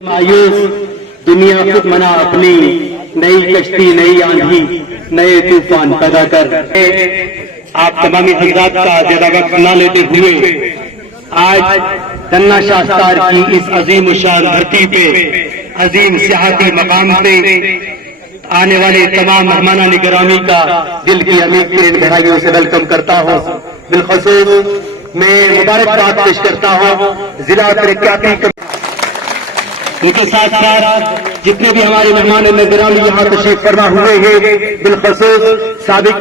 मायूस दुनिया खुद मना अपनी नई कश्ती नई आंधी नए तूफान पैदा कर। आप तमामी हजरात का ज्यादा वक्त न लेते हुए आज दन्ना शास्तार की इस अजीम शान धरती पे अजीम सियाहती मकाम पे आने वाले तमाम मेहमानान गिरामी का दिल की अमीर तरीन गहराइयों से वेलकम करता हूँ। बिलखसूस मैं मुबारकबाद पेश करता हूँ जिला तरक्याती उनके साथ साथ जितने भी हमारे मेहमान गिरामी यहाँ तशरीफ फरमा हुए हैं, बिलखसूस साबिक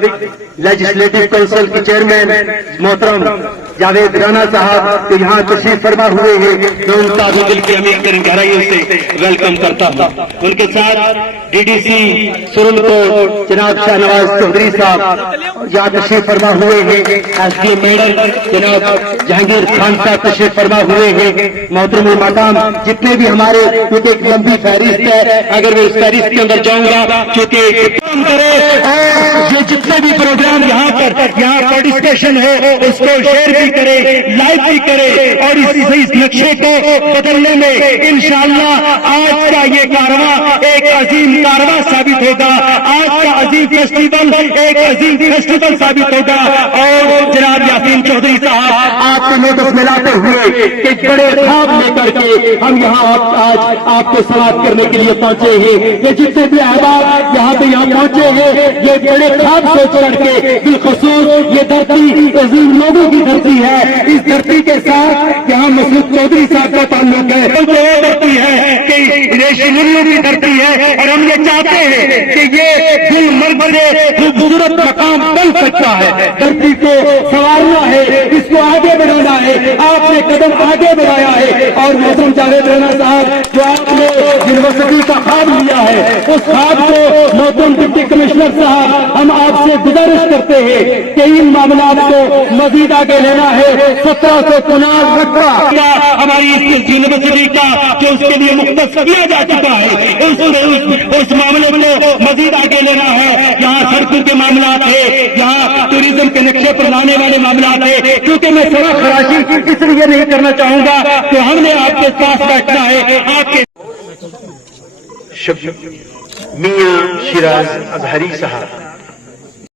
लेजिस्लेटिव काउंसिल के चेयरमैन मोहतरम जावेद राना साहब तो यहाँ तशरीफ फरमा हुए हैं, मैं उनका भी दिल की अमीर तरीन गहराइयों से वेलकम करता हूँ। उनके साथ डीडीसी सुरनकोट जनाब शाहनवाज चौधरी साहब यहाँ तशरीफ फरमा हुए हैं, एसडीएम मेडल जनाब जहांगीर खान साहब तशरीफ फरमा हुए हैं। मोहतरम मकाम जितने भी हमारे, क्योंकि एक लंबी फहरिस्त है, अगर मैं उस फहरिस्त के अंदर जाऊंगा क्योंकि ये जितने भी प्रोग्राम यहाँ पार्टिसिपेशन हो उसको शेयर भी करे, लाइक भी करे और इस नक्शे को बदलने में इंशाअल्लाह आज का ये कारवां एक अजीम कारवां साबित होगा। आज का अजीम फेस्टिवल एक अजीम फेस्टिवल साबित होगा। और जनाब यासीन चौधरी साहब आपके नोटिस में लाते हुए एक बड़े ख्वाब लेकर के हम यहाँ आज आपको सवाल करने के लिए पहुंचे हैं। ये जितने भी अहबाब यहाँ पहुंचे हैं, ये बड़े ख्वाब सोच करके, बिलखसूस ये धरती अजीम लोगों की धरती है। इस धरती के साथ यहाँ मसूद चौधरी साहब का ताल्लुक है। तो ये धरती है कि रेशी मुल्लू की धरती है और हम ये चाहते हैं कि ये गुलमर्ग से खूबसूरत मकाम बन सकता है। धरती को संवारना है, इसको आगे बढ़ाना है। आपने कदम आगे बढ़ाया है और मोहतरम जावेद राना साहब जो आपने यूनिवर्सिटी का ख्वाब लिया है, उस ख्वाब को मोहतरम डिप्टी कमिश्नर साहब हम आपसे गुजारिश करते हैं कि इन मामलों को मजीद आगे लेना है। 1700 कनाल रकबा हमारी इस यूनिवर्सिटी का जो उसके लिए मुख्तस किया जा चुका है, उस मामले को मजीद आगे लेना है। यहाँ सड़कों के मामला थे, यहाँ टूरिज्म के नक्शे पर लाने वाले मामला थे। क्योंकि मैं सड़क खराशी इसलिए नहीं करना चाहूंगा तो हमने आपके पास बैठना है। आपके मियां शिराज अजहरी साहब